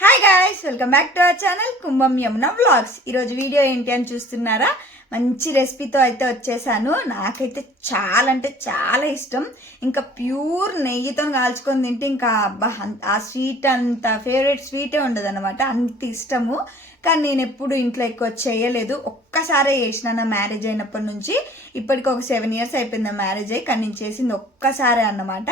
Hi guys, welcome back to our channel Kumbham Yamuna vlogs. ఈరోజు video ఏంటి అని చూస్తున్నారా? మంచి రెసిపీతో అయితే వచ్చేసాను. నాకైతే చాలా అంటే చాలా ఇష్టం. ఇంకా ప్యూర్ నెయ్యితో కాల్చుకొని తింటే ఇంకా అబ్బా, ఆ స్వీట్ అంత ఫేవరెట్ స్వీటే ఉండదు అనమాట, అంత ఇష్టము. కానీ నేను ఎప్పుడు ఇంట్లో ఎక్కువ చేయలేదు, ఒక్కసారే చేసిన నా మ్యారేజ్ అయినప్పటి నుంచి. ఇప్పటికి ఒక 7 years అయిపోయింది మ్యారేజ్ అయ్యి, కానీ నేను చేసింది ఒక్కసారే అన్నమాట.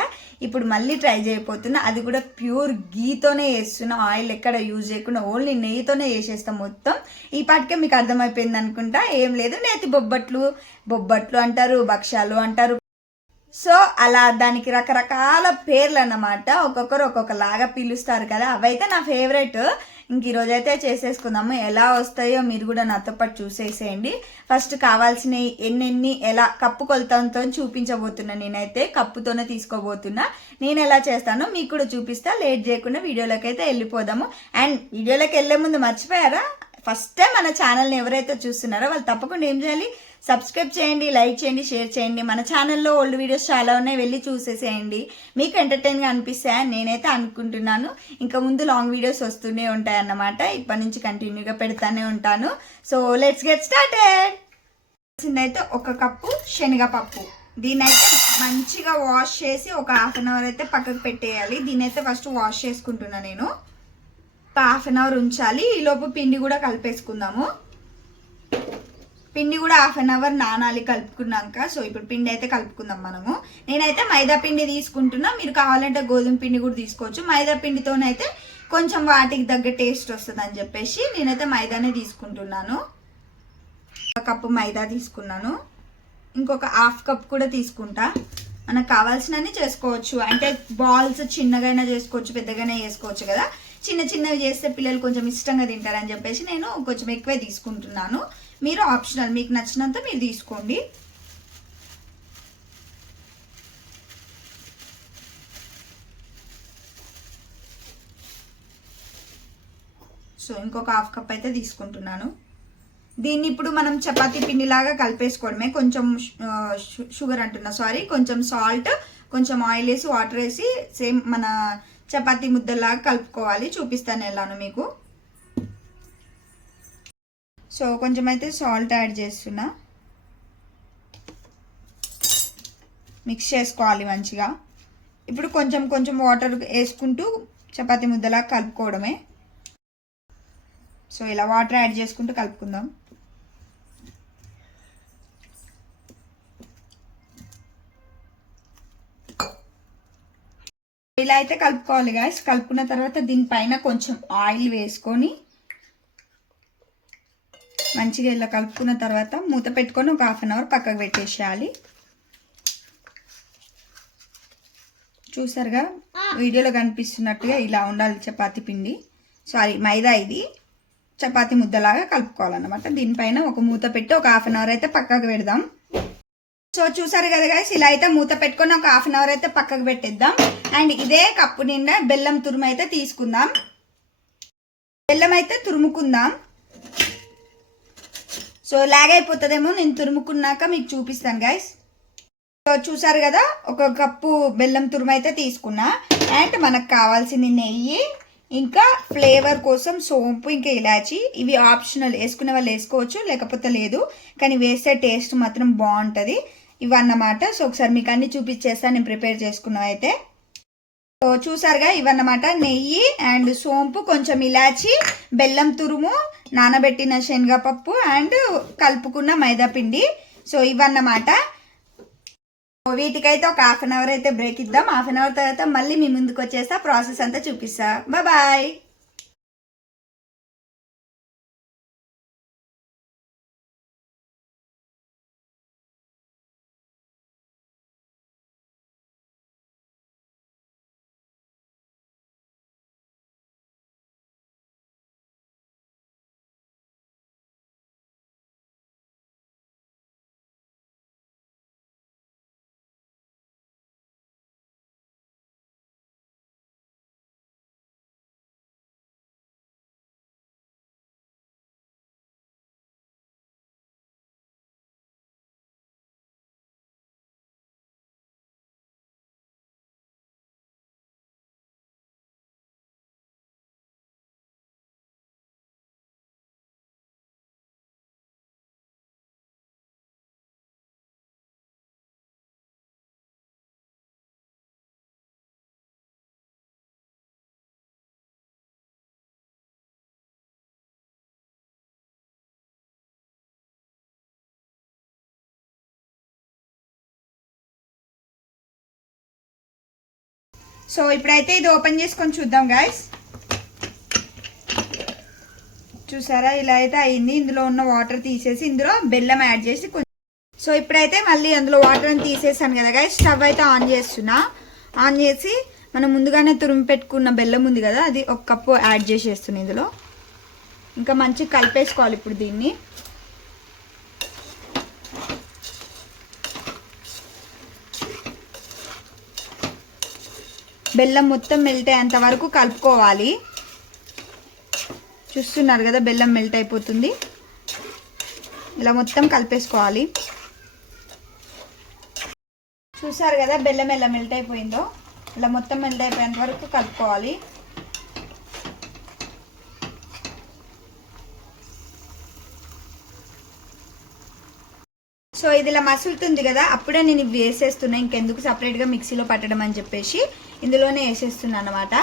ఇప్పుడు మళ్ళీ ట్రై చేయబోతున్నా, అది కూడా ప్యూర్ గీతోనే చేస్తున్నా, ఆయిల్ ఎక్కడ యూజ్ చేయకుండా ఓన్లీ నెయ్యితోనే చేసేస్తాం మొత్తం. ఈ పాటికే మీకు అర్థమైపోయింది అనుకుంటా. ఏం లేదు, నేతి బొబ్బట్లు బొబ్బట్లు అంటారు, భక్ష్యాలు అంటారు. సో అలా దానికి రకరకాల పేర్లు అన్నమాట, ఒక్కొక్కరు ఒక్కొక్కలాగా పిలుస్తారు కదా. అవైతే నా ఫేవరెట్. ఇంక ఈరోజు అయితే చేసేసుకుందాము. ఎలా వస్తాయో మీరు కూడా నాతో పాటు చూసేసేయండి. ఫస్ట్ కావాల్సినవి ఎన్నెన్ని ఎలా కప్పు కొలతతో చూపించబోతున్నా. నేనైతే కప్పుతోనే తీసుకోబోతున్నా. నేను ఎలా చేస్తానో మీకు కూడా చూపిస్తా. లేట్ చేయకుండా వీడియోలోకి అయితే వెళ్ళిపోదాము. అండ్ వీడియోలోకి వెళ్ళే ముందు మర్చిపోయారా, ఫస్ట్ టైం మన ఛానల్ని ఎవరైతే చూస్తున్నారో వాళ్ళు తప్పకుండా ఏం చేయాలి, సబ్స్క్రైబ్ చేయండి, లైక్ చేయండి, షేర్ చేయండి. మన ఛానల్లో ఓల్డ్ వీడియోస్ చాలా ఉన్నాయి, వెళ్ళి చూసేసేయండి. మీకు ఎంటర్టైన్గా అనిపిస్తాయని నేనైతే అనుకుంటున్నాను. ఇంకా ముందు లాంగ్ వీడియోస్ వస్తూనే ఉంటాయి అన్నమాట. ఇప్పటి నుంచి కంటిన్యూగా పెడతానే ఉంటాను. So let's get started. అయితే 1 కప్పు శనగపప్పు. దీన్నైతే మంచిగా వాష్ చేసి ఒక 1/2 hour అయితే పక్కకు పెట్టేయాలి. దీన్నైతే ఫస్ట్ వాష్ చేసుకుంటున్నా నేను. 1/2 hour ఉంచాలి. ఈలోపు పిండి కూడా కలిపేసుకుందాము. పిండి కూడా 1/2 hour నానాలి కలుపుకున్నాక. సో ఇప్పుడు పిండి అయితే కలుపుకుందాం మనము. నేనైతే మైదా పిండి తీసుకుంటున్నా, మీరు కావాలంటే గోధుమ పిండి కూడా తీసుకోవచ్చు. మైదా పిండితోనైతే కొంచెం వాటికి తగ్గ టేస్ట్ వస్తుంది అని చెప్పేసి నేనైతే మైదానే తీసుకుంటున్నాను. 1 కప్పు మైదా తీసుకున్నాను. ఇంకొక 1/2 cup కూడా తీసుకుంటా. మనకు కావాల్సినవి చేసుకోవచ్చు. అంటే బాల్స్ చిన్నగైనా చేసుకోవచ్చు, పెద్దగానే చేసుకోవచ్చు కదా. చిన్న చిన్నవి చేస్తే పిల్లలు కొంచెం ఇష్టంగా తింటారని చెప్పేసి నేను కొంచెం ఎక్కువే తీసుకుంటున్నాను. మీరు ఆప్షనల్, మీకు నచ్చినంత మీరు తీసుకోండి. సో ఇంకొక 1/2 cup అయితే తీసుకుంటున్నాను. దీన్ని ఇప్పుడు మనం చపాతీ పిండిలాగా కలిపేసుకోవడమే. కొంచెం షుగర్ అంటున్నా, సారీ, కొంచెం సాల్ట్, కొంచెం ఆయిల్ వేసి వాటర్ వేసి సేమ్ మన చపాతీ ముద్దలాగా కలుపుకోవాలి. చూపిస్తాను ఎలానో మీకు. సో కొంచెం అయితే సాల్ట్ యాడ్ చేస్తున్నా, మిక్స్ చేసుకోవాలి మంచిగా. ఇప్పుడు కొంచెం కొంచెం వాటర్ వేసుకుంటూ చపాతీ ముద్దలాగా కలుపుకోవడమే. సో ఇలా వాటర్ యాడ్ చేసుకుంటూ కలుపుకుందాం. ఇలా అయితే కలుపుకోవాలి గాయస్. కలుపుకున్న తర్వాత దీనిపైన కొంచెం ఆయిల్ వేసుకొని మంచిగా ఇలా కలుపుకున్న తర్వాత మూత పెట్టుకొని ఒక 1/2 hour పక్కకు పెట్టేసేయాలి. చూసారుగా వీడియోలో కనిపిస్తున్నట్టుగా ఇలా ఉండాలి చపాతీ పిండి, సారీ మైదా. ఇది చపాతీ ముద్దలాగా కలుపుకోవాలన్నమాట. దీనిపైన ఒక మూత పెట్టి ఒక 1/2 hour అయితే పక్కకు పెడదాం. సో చూసారు కదా గైస్, ఇలా అయితే మూత పెట్టుకొని ఒక 1/2 hour అయితే పక్కకు పెట్టేద్దాం. అండ్ ఇదే కప్పు నిండా బెల్లం తురుము అయితే తీసుకుందాం. బెల్లం అయితే తురుముకుందాం. సో లాగ్ అయిపోతుందేమో, నేను తురుముకున్నాక మీకు చూపిస్తాను గైస్. సో చూసారు కదా, 1 కప్పు బెల్లం తురుము అయితే తీసుకున్నా. అండ్ మనకు కావాల్సింది నెయ్యి, ఇంకా ఫ్లేవర్ కోసం సోంపు, ఇంకా ఇలాచి. ఇవి ఆప్షనల్, వేసుకునే వాళ్ళు వేసుకోవచ్చు, లేకపోతే లేదు. కానీ వేస్తే టేస్ట్ మాత్రం బాగుంటుంది. ఇవన్నమాట. సో ఒకసారి మీకు అన్ని చూపించేస్తాను నేను ప్రిపేర్ చేసుకున్నవి అయితే. సో చూసారుగా, ఇవన్నమాట. నెయ్యి అండ్ సోంపు, కొంచెం ఇలాచి, బెల్లం తురుము, నానబెట్టిన శనగపప్పు అండ్ కలుపుకున్న మైదా పిండి. సో ఇవన్నమాట. వీటికైతే ఒక 1/2 hour అయితే బ్రేక్ ఇద్దాం. 1/2 hour తర్వాత మళ్ళీ మీ ముందుకు వచ్చేస్తా, ప్రాసెస్ అంతా చూపిస్తా. బాయ్. సో ఇప్పుడైతే ఇది ఓపెన్ చేసుకొని చూద్దాం గాయస్. చూసారా ఇలా అయితే అయింది. ఇందులో ఉన్న వాటర్ తీసేసి ఇందులో బెల్లం యాడ్ చేసి సో ఇప్పుడైతే మళ్ళీ అందులో వాటర్ అని తీసేసాను కదా గాయస్. స్టవ్ అయితే ఆన్ చేస్తున్నా. ఆన్ చేసి మనం ముందుగానే తురిమి పెట్టుకున్న బెల్లం ఉంది కదా, అది ఒక కప్పు యాడ్ చేసేస్తున్నాను ఇందులో. ఇంకా మంచిగా కలిపేసుకోవాలి ఇప్పుడు దీన్ని. బెల్లం మొత్తం మెల్ట్ అయ్యేంత వరకు కలుపుకోవాలి. చూస్తున్నారు కదా బెల్లం మెల్ట్ అయిపోతుంది. ఇలా మొత్తం కలిపేసుకోవాలి. చూసారు కదా బెల్లం ఎలా మెల్ట్ అయిపోయిందో. ఇలా మొత్తం మెల్ట్ అయిపోయేంత వరకు కలుపుకోవాలి. సో ఇది ఇలా మసులుతుంది కదా, అప్పుడే నేను ఇవి వేసేస్తున్నా. ఇంకెందుకు సపరేట్గా మిక్సీలో పట్టడం అని చెప్పేసి ఇందులోనే వేసేస్తున్నా అన్నమాట.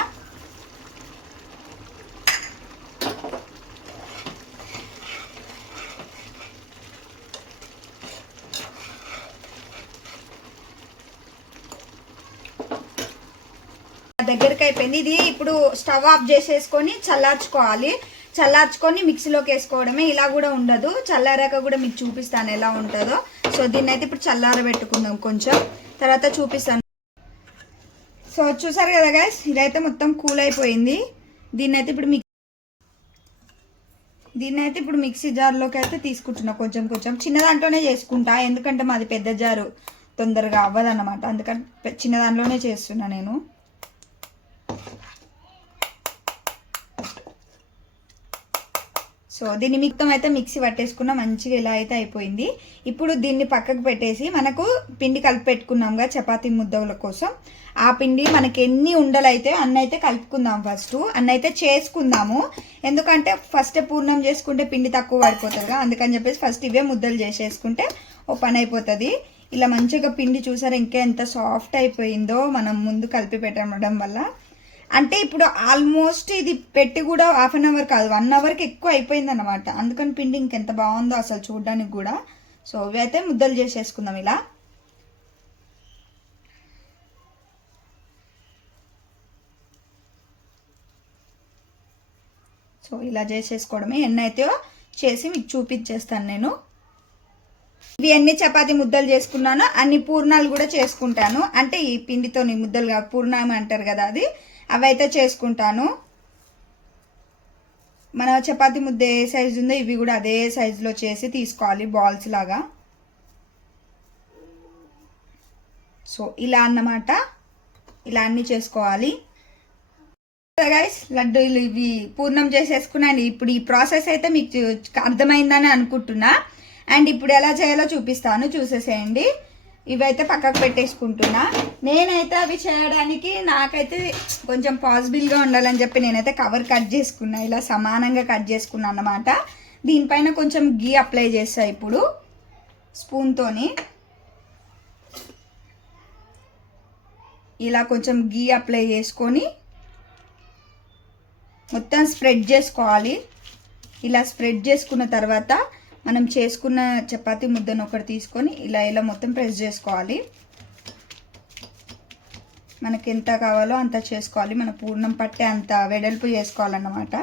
దగ్గరికి అయిపోయింది ఇది. ఇప్పుడు స్టవ్ ఆఫ్ చేసేసుకొని చల్లార్చుకోవాలి. చల్లార్చుకొని మిక్సీలోకి వేసుకోవడమే. ఇలా కూడా ఉండదు, చల్లారాక కూడా మీకు చూపిస్తాను ఎలా ఉంటుందో. సో దీన్ని అయితే ఇప్పుడు చల్లారబెట్టుకుందాం, కొంచెం తర్వాత చూపిస్తాను. సో చూసారు కదా గైస్, ఇదైతే మొత్తం కూల్ అయిపోయింది. దీన్ని అయితే ఇప్పుడు మిక్సీ జార్లోకి అయితే తీసుకుంటున్నా. కొంచెం కొంచెం చిన్న దాంట్లోనే చేసుకుంటా, ఎందుకంటే మాది పెద్ద జారు తొందరగా అవ్వదన్నమాట. అందుకని చిన్న దాంట్లోనే చేస్తున్నా నేను. సో దీన్ని మొత్తం అయితే మిక్సీ పట్టేసుకున్నా. మంచిగా ఇలా అయితే అయిపోయింది. ఇప్పుడు దీన్ని పక్కకు పెట్టేసి మనకు పిండి కలిపి పెట్టుకున్నాంగా చపాతీ ముద్దల కోసం. ఆ పిండి మనకి ఎన్ని ఉండలు అయితే అన్న అయితే కలుపుకుందాం. ఫస్ట్ అన్న అయితే చేసుకుందాము, ఎందుకంటే ఫస్ట్ పూర్ణం చేసుకుంటే పిండి తక్కువ పడిపోతుందిగా. అందుకని చెప్పేసి ఫస్ట్ ఇవే ముద్దలు చేసేసుకుంటే ఓ పని అయిపోతుంది. ఇలా మంచిగా పిండి చూసారా ఇంకా ఎంత సాఫ్ట్ అయిపోయిందో మనం ముందు కలిపి పెట్టడం వల్ల. అంటే ఇప్పుడు ఆల్మోస్ట్ ఇది పెట్టి కూడా హాఫ్ అన్ అవర్ కాదు 1 అవర్కి ఎక్కువ అయిపోయింది అనమాట. అందుకని పిండి ఇంకెంత బాగుందో అసలు చూడడానికి కూడా. సో ఇవి అయితే ముద్దలు చేసేసుకుందాం ఇలా. సో ఇలా చేసేసుకోవడమే. ఎన్ని అయితే చేసి మీకు చూపించేస్తాను నేను. ఇవి ఎన్ని చపాతీ ముద్దలు చేసుకున్నానో అన్ని పూర్ణాలు కూడా చేసుకుంటాను. అంటే ఈ పిండితోని ముద్దలుగా పూర్ణం అంటారు కదా, అది అవైతే చేసుకుంటాను. మన చపాతీ ముద్ద ఏ సైజు ఉందో ఇవి కూడా అదే సైజులో చేసి తీసుకోవాలి, బాల్స్ లాగా. సో ఇలా అన్నమాట, ఇలా అన్నీ చేసుకోవాలి గైస్. లడ్డూలు ఇవి పూర్ణం చేసేసుకున్నాను. ఇప్పుడు ఈ ప్రాసెస్ అయితే మీకు అర్థమైందని అనుకుంటున్నా. అండ్ ఇప్పుడు ఎలా చేయాలో చూపిస్తాను, చూసేసేయండి. ఇవైతే పక్కకు పెట్టేసుకుంటున్నా. నేనైతే అవి చేయడానికి నాకైతే కొంచెం పాసిబుల్గా ఉండాలని చెప్పి నేనైతే కవర్ కట్ చేసుకున్నా. ఇలా సమానంగా కట్ చేసుకున్నా అన్నమాట. దీనిపైన కొంచెం గీ అప్లై చేస్తా ఇప్పుడు స్పూన్తోని. ఇలా కొంచెం గీ అప్లై చేసుకొని మొత్తం స్ప్రెడ్ చేసుకోవాలి. ఇలా స్ప్రెడ్ చేసుకున్న తర్వాత మనం చేసుకున్న చపాతీ ముద్దను ఒకటి తీసుకొని ఇలా ఇలా మొత్తం ప్రెస్ చేసుకోవాలి. మనకి ఎంత కావాలో అంత చేసుకోవాలి. మన పూర్ణం పట్టే అంత వెడల్పు చేసుకోవాలన్నమాట.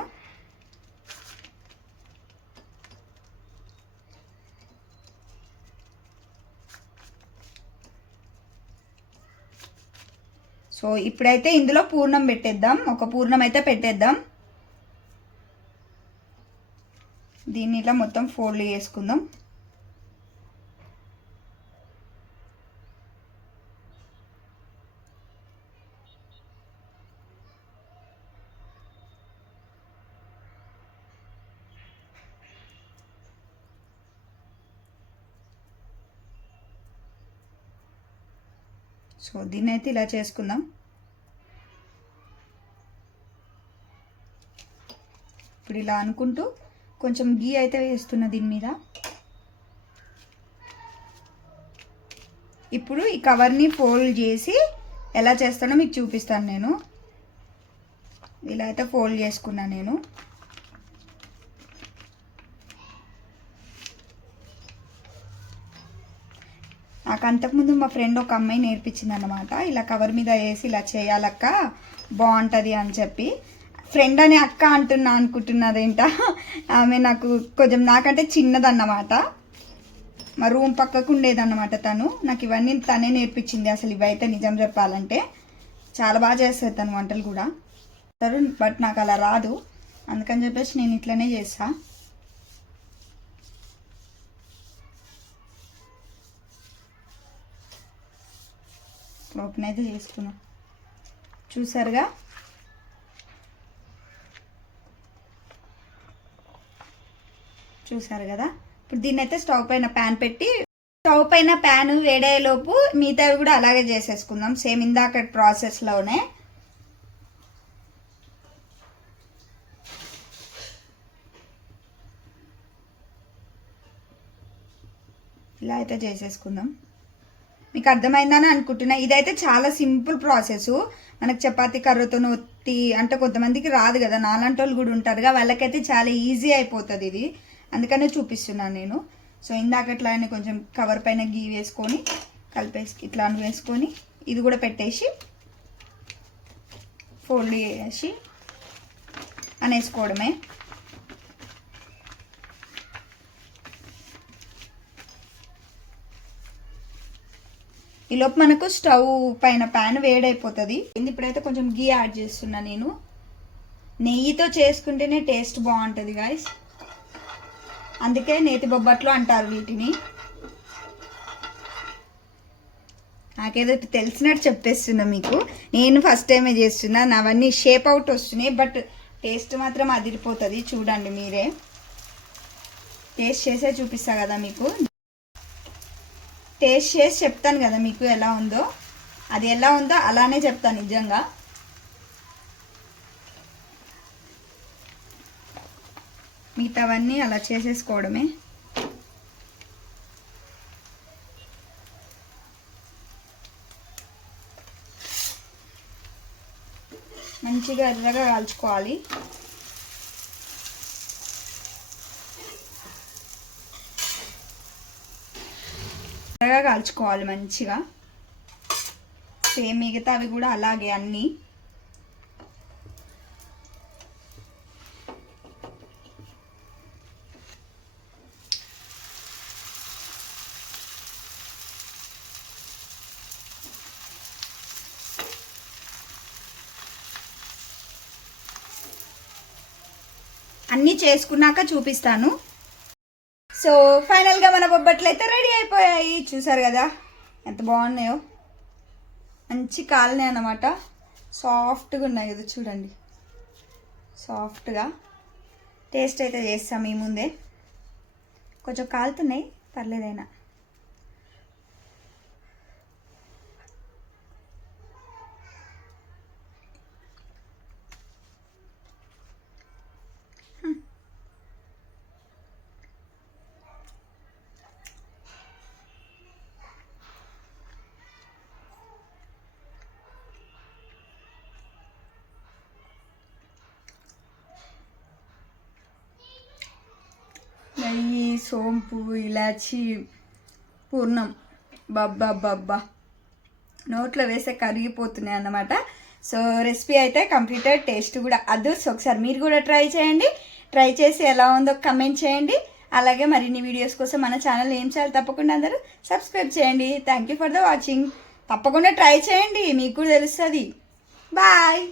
సో ఇప్పుడైతే ఇందులో పూర్ణం పెట్టేద్దాం. ఒక పూర్ణం అయితే పెట్టేద్దాం. దీన్ని ఇలా మొత్తం ఫోల్డ్ చేసుకుందాం. సో దీన్ని అయితే ఇలా చేసుకుందాం. ఇప్పుడు ఇలా అనుకుంటూ కొంచెం గీ అయితే వేస్తున్నా దీని మీద. ఇప్పుడు ఈ కవర్ని ఫోల్డ్ చేసి ఎలా చేస్తానో మీకు చూపిస్తాను నేను. ఇలా అయితే ఫోల్డ్ చేసుకున్నా నేను. నాకు అంతకుముందు మా ఫ్రెండ్ ఒక అమ్మాయి నేర్పించింది అనమాట. ఇలా కవర్ మీద వేసి ఇలా చేయాలక్క బాగుంటుంది అని చెప్పి. ఫ్రెండ్ అని అక్క అనుకుంటున్నారేంట. ఆమె నాకు కొంచెం నాకంటే చిన్నదన్నమాట. మా రూమ్ పక్కకు ఉండేదన్నమాట తను. నాకు ఇవన్నీ తనే నేర్పించింది. అసలు ఇవైతే నిజం చెప్పాలంటే చాలా బాగా చేస్తుంది తను వంటలు కూడా. బట్ నాకు అలా రాదు, అందుకని చెప్పేసి నేను ఇట్లనే చేస్తా. ఓపెన్ అయితే చేసుకున్నాం, చూసారుగా. చూసారు కదా. ఇప్పుడు దీన్ని అయితే స్టవ్ పైన ప్యాన్ పెట్టి, స్టవ్ పైన ప్యాన్ వేడయ్యేలోపు మిగతావి కూడా అలాగే చేసేసుకుందాం, సేమ్ ఇందాక ప్రాసెస్లోనే. ఇలా అయితే చేసేసుకుందాం. మీకు అర్థమైందని అనుకుంటున్నా. ఇదైతే చాలా సింపుల్ ప్రాసెస్. మనకు చపాతీ కర్రతో ఒత్తి అంటే కొంతమందికి రాదు కదా, నాలాంటి వాళ్ళు కూడా ఉంటారుగా, వాళ్ళకైతే చాలా ఈజీ అయిపోతుంది ఇది. అందుకనే చూపిస్తున్నాను నేను. సో ఇందాకట్లానే కొంచెం కవర్ పైన గీ వేసుకొని కలిపేసి ఇట్లా వేసుకొని ఇది కూడా పెట్టేసి ఫోల్డ్ చేసి అనేసుకోవడమే. ఈలోపు మనకు స్టవ్ పైన ప్యాన్ వేడైపోతుంది. ఇప్పుడైతే కొంచెం గీ యాడ్ చేస్తున్నా నేను. నెయ్యితో చేసుకుంటేనే టేస్ట్ బాగుంటుంది గాయస్, అందుకే నేతి బొబ్బట్లు అంటారు వీటిని. నాకేదో తెలిసినట్టు చెప్పేస్తున్నా మీకు. నేను ఫస్ట్ టైమే చేస్తున్నా, నావన్నీ షేప్ అవుట్ వస్తున్నాయి, బట్ టేస్ట్ మాత్రం అదిరిపోతుంది. చూడండి మీరే, టేస్ట్ చేసే చూపిస్తా కదా మీకు. టేస్ట్ చేసి చెప్తాను కదా మీకు ఎలా ఉందో. అది ఎలా ఉందో అలానే చెప్తాను నిజంగా. మిగతావన్నీ అలా చేసేసుకోవడమే. మంచిగా ఎర్రగా కాల్చుకోవాలి. ఎర్రగా కాల్చుకోవాలి మంచిగా. సేమ్ మిగతావి కూడా అలాగే అన్నీ. అన్నీ చేసుకున్నాక చూపిస్తాను. సో ఫైనల్గా మన బొబ్బట్లు అయితే రెడీ అయిపోయాయి. చూసారు కదా ఎంత బాగున్నాయో, మంచి కాలినాయి అన్నమాట. సాఫ్ట్గా ఉన్నాయి కదా చూడండి, సాఫ్ట్గా. టేస్ట్ అయితే చేస్తాం ఈ ముందే. కొంచెం కాలుతున్నాయి, పర్లేదైనా. నెయ్యి, సోంపు, ఇలాచి, పూర్ణం, బబ్బా నోట్లో వేస్తే కరిగిపోతున్నాయి అన్నమాట. సో రెసిపీ అయితే కంప్లీటెడ్. టేస్ట్ కూడా అదర్స్. ఒకసారి మీరు కూడా ట్రై చేయండి. ట్రై చేసి ఎలా ఉందో కమెంట్ చేయండి. అలాగే మరిన్ని వీడియోస్ కోసం మన ఛానల్ ఏం చేయాలి తప్పకుండా అందరూ సబ్స్క్రైబ్ చేయండి. Thank you for the watching. తప్పకుండా ట్రై చేయండి, మీకు కూడా తెలుస్తుంది. బాయ్.